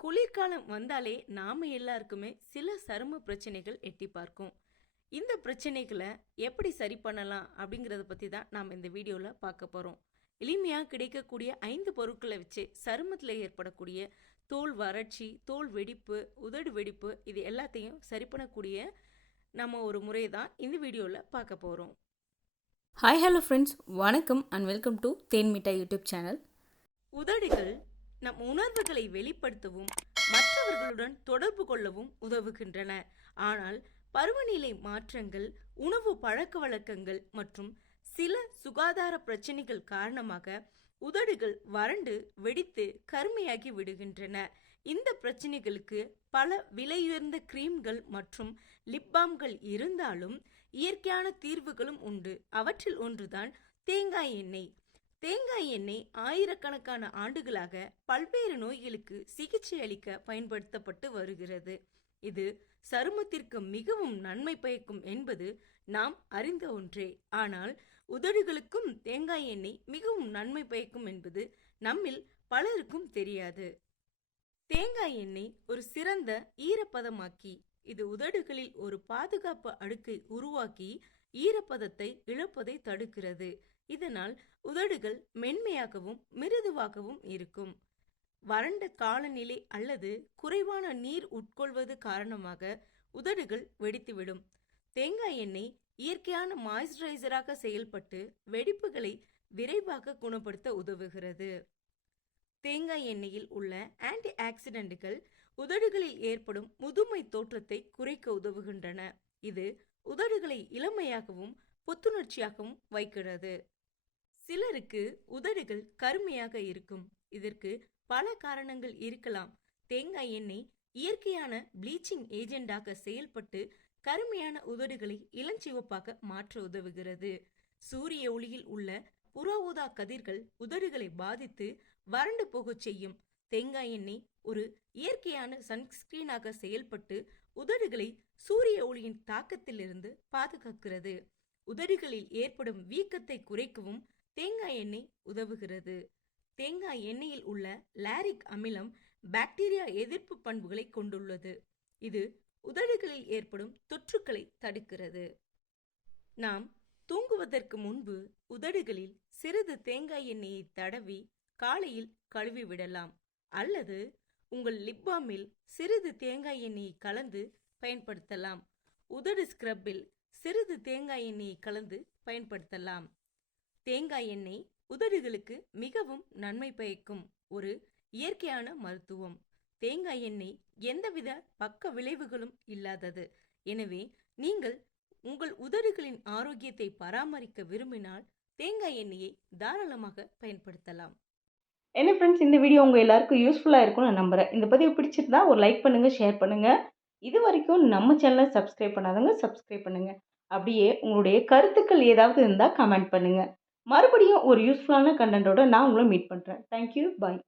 குளிர்காலம் வந்தாலே நாம எல்லாருக்குமே சில சரும பிரச்சனைகள் எட்டி பார்க்கும். இந்த பிரச்சனைகளை எப்படி சரி பண்ணலாம் அப்படிங்கிறத பற்றி தான் நாம் இந்த வீடியோவில் பார்க்க போகிறோம் எளிமையாக கிடைக்கக்கூடிய ஐந்து பொருட்களை வச்சு சருமத்தில் ஏற்படக்கூடிய தோல் வறட்சி தோல் வெடிப்பு உதடு வெடிப்பு இது எல்லாத்தையும் சரி பண்ணக்கூடிய நம்ம ஒரு முறை தான் இந்த வீடியோவில் பார்க்க போகிறோம் ஹாய் ஹலோ ஃப்ரெண்ட்ஸ் வணக்கம் and welcome to Then Mittai YouTube channel உதடுகள் நம் உணர்வுகளை வெளிப்படுத்தவும் மற்றவர்களுடன் தொடர்பு கொள்ளவும் உதவுகின்றன. ஆனால் பருவநிலை மாற்றங்கள் உணவு பழக்க வழக்கங்கள் மற்றும் சில சுகாதார பிரச்சனைகள் காரணமாக உதடுகள் வறண்டு வெடித்து கருமையாகி விடுகின்றன. இந்த பிரச்சனைகளுக்கு பல விலையுயர்ந்த கிரீம்கள் மற்றும் லிப் பாம்கள் இருந்தாலும் இயற்கையான தீர்வுகளும் உண்டு. அவற்றில் ஒன்றுதான் தேங்காய் எண்ணெய். தேங்காய் எண்ணெய் ஆயிரக்கணக்கான ஆண்டுகளாக பல்வேறு நோய்களுக்கு சிகிச்சை அளிக்க பயன்படுத்தப்பட்டு வருகிறது. இது சருமத்திற்கு மிகவும் நன்மை பயக்கும் என்பது நாம் அறிந்த ஒன்றே. ஆனால் உதடுகளுக்கும் தேங்காய் எண்ணெய் மிகவும் நன்மை பயக்கும் என்பது நம்மில் பலருக்கும் தெரியாது. தேங்காய் எண்ணெய் ஒரு சிறந்த ஈரப்பதமாக்கி இது உதடுகளில் ஒரு பாதுகாப்பு அடுக்கை உருவாக்கி ஈரப்பதத்தை இழப்பதை தடுக்கிறது. இதனால் உதடுகள் மென்மையாகவும் மிருதுவாகவும் இருக்கும். வறண்ட காலநிலை அல்லது குறைவான நீர் உட்கொள்வது காரணமாக உதடுகள் வெடித்துவிடும். தேங்காய் எண்ணெய் இயற்கையான மாய்ஸ்சரைசராக செயல்பட்டு வெடிப்புகளை விரைவாக குணப்படுத்த உதவுகிறது. தேங்காய் எண்ணெயில் உள்ள ஆன்டி ஆக்சிடென்ட்கள் உதடுகளில் ஏற்படும் முதுமை தோற்றத்தை குறைக்க உதவுகின்றன. இது உதடுகளை இளமையாகவும் புத்துணர்ச்சியாகவும் வைக்கிறது. சிலருக்கு உதடுகள் கருமையாக இருக்கும். இதற்கு பல காரணங்கள் இருக்கலாம். தேங்காய் எண்ணெய் இயற்கையான ப்ளீச்சிங் ஏஜெண்டாக செயல்பட்டு கருமையான உதடுகளை இளஞ்சிவப்பாக மாற்ற உதவுகிறது. சூரிய ஒளியில் உள்ள புற ஊதா கதிர்கள் உதடுகளை பாதித்து வறண்டு போகச் செய்யும். தேங்காய் எண்ணெய் ஒரு இயற்கையான சன்ஸ்கிரீனாக செயல்பட்டு உதடுகளை சூரிய ஒளியின் தாக்கத்திலிருந்து பாதுகாக்கிறது. உதடுகளில் ஏற்படும் வீக்கத்தை குறைக்கவும் தேங்காய் எண்ணெய் உதவுகிறது. தேங்காய் எண்ணெயில் உள்ள லாரிக் அமிலம் பாக்டீரியா எதிர்ப்பு பண்புகளை கொண்டுள்ளது. இது உதடுகளில் ஏற்படும் தொற்றுக்களை தடுக்கிறது. நாம் தூங்குவதற்கு முன்பு உதடுகளில் சிறிது தேங்காய் எண்ணெயை தடவி காலையில் கழுவி விடலாம். அல்லது உங்கள் லிப்பாமில் சிறிது தேங்காய் எண்ணெயை கலந்து பயன்படுத்தலாம். உதடு ஸ்க்ரப்பில் சிறிது தேங்காய் எண்ணெயை கலந்து பயன்படுத்தலாம். தேங்காய் எண்ணெய் உதடுகளுக்கு மிகவும் நன்மை பயக்கும் ஒரு இயற்கையான மருத்துவம். தேங்காய் எண்ணெய் எந்தவித பக்க விளைவுகளும் இல்லாதது. எனவே நீங்கள் உங்கள் உதடுகளின் ஆரோக்கியத்தை பராமரிக்க விரும்பினால் தேங்காய் எண்ணெயை தாராளமாக பயன்படுத்தலாம். என்ன ஃப்ரெண்ட்ஸ் இந்த வீடியோ உங்கள் எல்லாருக்கும் யூஸ்ஃபுல்லாக இருக்கும்னு நான் நம்புகிறேன் இந்த பதிவு பிடிச்சிருந்தா ஒரு லைக் பண்ணுங்கள் ஷேர் பண்ணுங்கள் இது வரைக்கும் நம்ம சேனலை சப்ஸ்கிரைப் பண்ணாதவங்க சப்ஸ்கிரைப் பண்ணுங்கள் அப்படியே உங்களுடைய கருத்துக்கள் ஏதாவது இருந்தால் கமெண்ட் பண்ணுங்கள் மறுபடியும் ஒரு யூஸ்ஃபுல்லான கண்டென்ட்டோட நான் உங்களை மீட் பண்ணுறேன் தேங்க்யூ பாய்